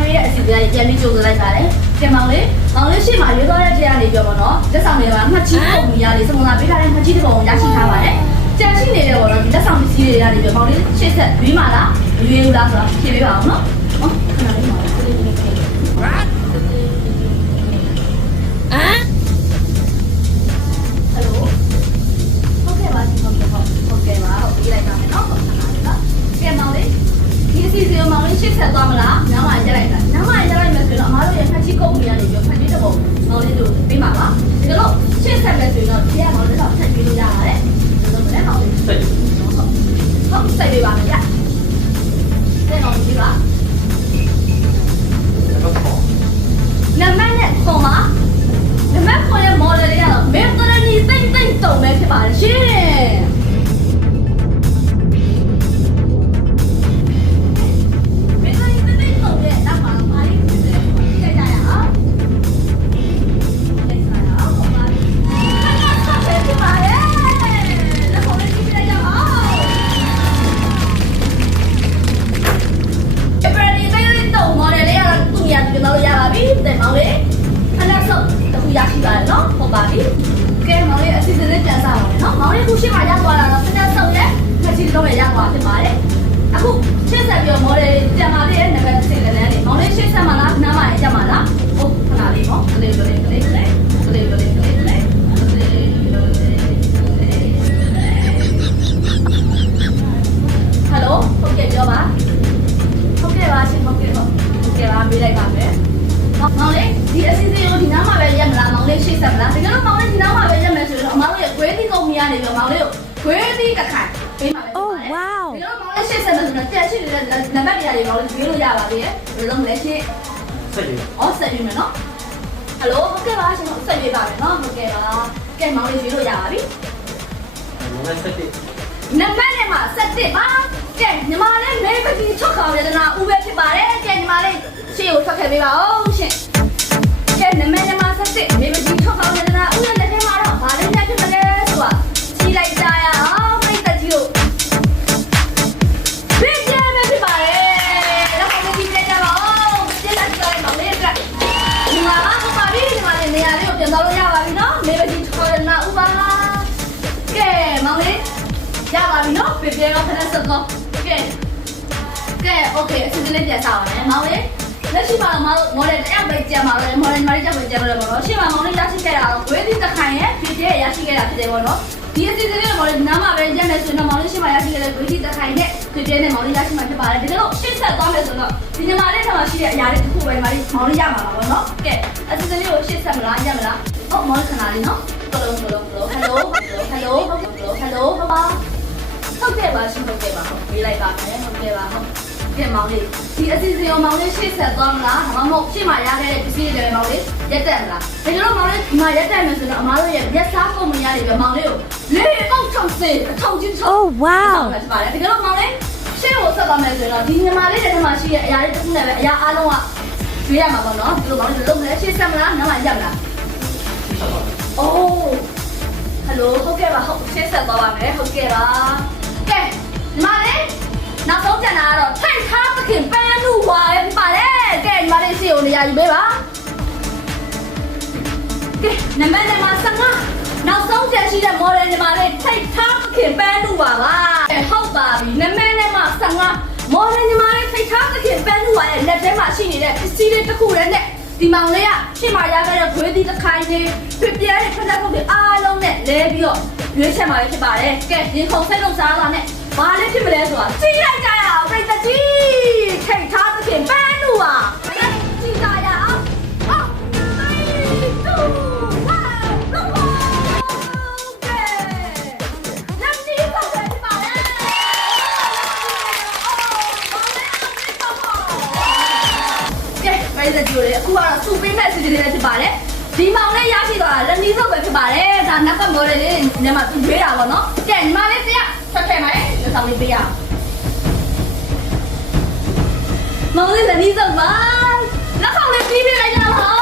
ရွေးတဲ့အစီအစဉ်ပြန်ပြီးကြိုဆိုလိုက်ပါတယ်။ကဲမောင်လေးရှေ့မှာရွေးသွားတဲ့တရားနေပြောပါတော့။လက်ဆောင်တွေကမှတ်ကြီးပုံကြီးရလေးစမုံလာပေးထားတဲ့မှတ်ကြီးတစ်ပုံရရှိထားပါတယ်။ကြံရှိနေတယ်ပေါ့နော်ဒီလက်ဆောင်ပစ္စည်းတွေရနေပြောမောင်လေးရှေ့ဆက်ရွေးမှာလားမရွေးဘူးလားဆိုတော့ဖြေပေးပါအောင်နော်။ဟုတ်ခဏလေးပါခလေးလေးဟမ်ဟယ်လိုဟုတ်ကဲ့ပါရှင်ဟုတ်ကဲ့ပါဟုတ်ပြီးလိုက်ပါမယ်နော်ခဏလေးပါကဲမောင်လေးဒီအစီအစဉ်မောင်လေးရှေ့ဆက်သွားမလားညမှာရက်လိုက်တာညမှာရက်လိုက်မယ်ဆိုတော့အမားတို့ရဲ့ဖက်ချီကုတ်ကြီးကနေပြောဖက်ချီတစ်ပုံမောင်လေးတို့ပေးပါပါဒီလိုရှေ့ဆက်မယ်ဆိုတော့ဒီကမောင်လေးတော့ဖက်ပေးလို့ရပါတယ်ဒီလိုလည်းမောင်လေးစိတ်ဟုတ်စိတ်ပေးပါမယ်ရတဲ့မောင်လေးပါနံပါတ်နဲ့ပုံပါနံပါတ်ခွန်ရဲ့ model လေးကတော့မေတ္တာနီတိတ်တုံပဲဖြစ်ပါတယ်ရှင်ရရှိပါတယ်နော်ဟုတ်ပါပြီကဲမောင်လေးအစီအစဉ်လေးပြန်စားပါမယ်နော်မောင်လေးခုရှေ့မှာရောက်သွားတာတော့စတဲ့ဆုပ်ရဲ့ခက်ချီလုံးရဲ့ရောက်သွားဖြစ်ပါတယ်အခုရှေ့ဆက်ပြီးမော်ဒယ်ပြန်ပါသေးတဲ့နံပါတ်6လည်းနေမောင်လေးရှေ့ဆက်မှာလားနားမှာကြမှာလားဟုတ်ခဏလေးနော်ကလေးဟယ်လိုဟုတ်ကဲ့ပြောပါဟုတ်ကဲ့ပါရှင်ဟုတ်ကဲ့ပါမေးလိုက်ပါမယ်မောင်လေးဒီအစီအစဉ်ကိုဒီနားမှာပဲရက်မလားမောင်လေးရှေ့ဆက်မလားတကယ်လို့မောင်လေးဒီနားမှာပဲရက်မယ်ဆိုတော့အမောင်လေးဂွေးသီးကုမ္ပဏီကနေပြီးမောင်လေးကိုဂွေးသီးတစ်ခိုင်ပေးမှာပဲဟုတ်ပါတယ်တကယ်လို့မောင်လေးရှေ့ဆက်မယ်ဆိုတော့တက်ရှိနေတဲ့နံပါတ်တွေမောင်လေးပေးလို့ရပါသေးရဲ့ဘယ်လိုလဲရှေ့ဆက်ရွေးဆက်ရွေးမယ်နော်ဟယ်လိုဟုတ်ကဲ့ပါရှင်ဆက်ရွေးပါမယ်နော်ဟုတ်ကဲ့ပါကဲမောင်လေးရွေးလို့ရပါပြီနံပါတ်နဲ့မှာ7ပါကဲညီမလေးမေပကြီးချုပ်ခေါ်ရတဲ့နာဦးပဲဖြစ်ပါတယ်ကဲညီမလေးရှေ့ကိုထွက်ခဲ့ပေးပါဦးရှင်ကဲနမနမဆက်စစ်မေမကြီးထွက်ခေါ်ရတဲ့နာဦးရဲ့လက်ထဲမှာတော့ဘာလေးနဲ့ဖြစ်မလဲဆိုတာကြီးလိုက်ကြရအောင်ပြိတ္တကြီးတို့ပြည့်ပြည့်ပဲဖြစ်ပါတယ်တော့မေကြီးပြည့်ကြပါဦးပြည့်လိုက်ကြလိုက်ပါလေကဒီမှာဟုတ်ပါပြီဒီမှာနေရာလေးကိုပြန်သွားလို့ရပါပြီနော်မေမကြီးထွက်ခေါ်ရတဲ့နာဦးပါကဲမောင်လေးရပါပြီနော်ပြည့်ပြည့်တော့ခဏဆက်တော့ကဲโอเคအစီအစဉ်လေးပြန်စားပါမယ်မောင်လေးလက်ရှိမှာမော်ဒယ်တစ်ယောက်ပဲကြံပါတော့မော်ဒယ်ညီမလေးကြောက်ပဲကြံပါတော့ပေါ့နော်ရှေ့မှာမောင်လေးရရှိခဲ့တာတော့ဝေးသီးတစ်ခိုင်ရဲ့ဖြစ်တဲ့ရရှိခဲ့တာဖြစ်တယ်ပေါ့နော်ဒီအစီအစဉ်လေးမော်ဒယ်နားမှာပဲကြံမယ်ဆိုရင်မောင်လေးရှေ့မှာရရှိခဲ့တဲ့ဝေးသီးတစ်ခိုင်နဲ့ဖြစ်တဲ့နဲ့မောင်လေးရရှိမှာဖြစ်ပါတယ်ဒီလိုရှေ့ဆက်သွားမယ်ဆိုတော့ဒီညီမလေးထပ်မှာရှိတဲ့အရာလေးတစ်ခုပဲညီမလေးမောင်လေးရမှာပါပေါ့နော်ကဲအစီအစဉ်လေးကိုရှေ့ဆက်မလားရမလားဟုတ်မောင်လေးခဏလေးနော်ဟယ်လိုဟုတ်ပါဟုတ်ကဲ့ပါရှင်ဟုတ်ကဲ့ပါဟုတ်ပေးလိုက်ပါမယ်ဟုတ်ကဲ့ပါဟုတ်ကဲ့မောင်လေးဒီအစီအစဉ်ကိုမောင်လေးရှေ့ဆက်သွားမလားဒါမှမဟုတ်ရှေ့မှာရခဲ့တဲ့ပစ္စည်းတွေမောင်လေးရက်တက်မလားဒါကြလို့မောင်လေးဒီမှာရက်တက်မယ်ဆိုတော့အမားတို့ရဲ့ရက်စားကုမ္ပဏီကနေပြီးမောင်လေးကိုလေအောက်ထုတ်စေအထောက်ချင်းထုတ် Oh wow ဒါကြလို့မောင်လေးရှေ့ကိုဆက်သွားမယ်ဆိုတော့ဒီညီမလေးတဲ့ထဲမှာရှိတဲ့အရာလေးတစ်ခုနဲ့ပဲအရာအားလုံးကရွေးရမှာပေါ့နော်ဒီလိုမောင်လေးလုံးမယ်ရှေ့ဆက်မလားနောက်မှရက်မလားအိုးဟယ်လိုဟုတ်ကဲ့ပါဟုတ်ရှေ့ဆက်သွားပါမယ်ဟုတ်ကဲ့ပါကဲညီမလေးနောက်ဆုံးကျန်တာကတော့ထိုက်ထားသခင်ပန်းလူဝါပဲဖြစ်ပါတယ်ကဲညီမလေးစီကိုနေရာယူပေးပါကဲနံပါတ်15နောက်ဆုံးကျန်ရှိတဲ့ model ညီမလေးထိုက်ထားသခင်ပန်းလူဝါပါဟုတ်ပါပြီနံပါတ်15 model ညီမလေးထိုက်ထားသခင်ပန်းလူဝါရဲ့လက်ထဲမှာရှိနေတဲ့ပစ္စည်းလေးတစ်ခုတည်းနဲ့ဒီမောင်လေးကရှေ့မှာရခဲ့တဲ့ဂွေးသီးတစ်ခိုင်နေပြပြတဲ့ခဏခုတွေအားလုံးနဲ့လဲပြီးတော့ရွေးချက်မှာဖြစ်ပါတယ်ကဲရင်ခုန်စိတ်လုံးစားတာနဲ့ဘာလေးဖြစ်မလဲဆိုတာကြည့်လိုက်ကြရအောင်ပြိတ္တကြီးထိတ်ထားသဖြင့်ပန်းလူပါကြည့်ကြရအောင်ဟုတ်အခုကတော့စူပေးမဲ့စီစဉ်လေးဖြစ်ပါတယ်ဒီမောင်လေးရရှိသွားတာလက်နီးစုပ်ပဲဖြစ်ပါတယ်ဒါနောက်ကမော်ဒယ်လေးညမှာသူရွေးတာပေါ့နော်ကဲညီမလေးတရားဆက်ခဲ့မယ်လက်ဆောင်လေးပေးရအောင်မောင်လေးလက်နီးစုပ်ပါလက်ဆောင်လေးပြီးပြလိုက်ကြပါ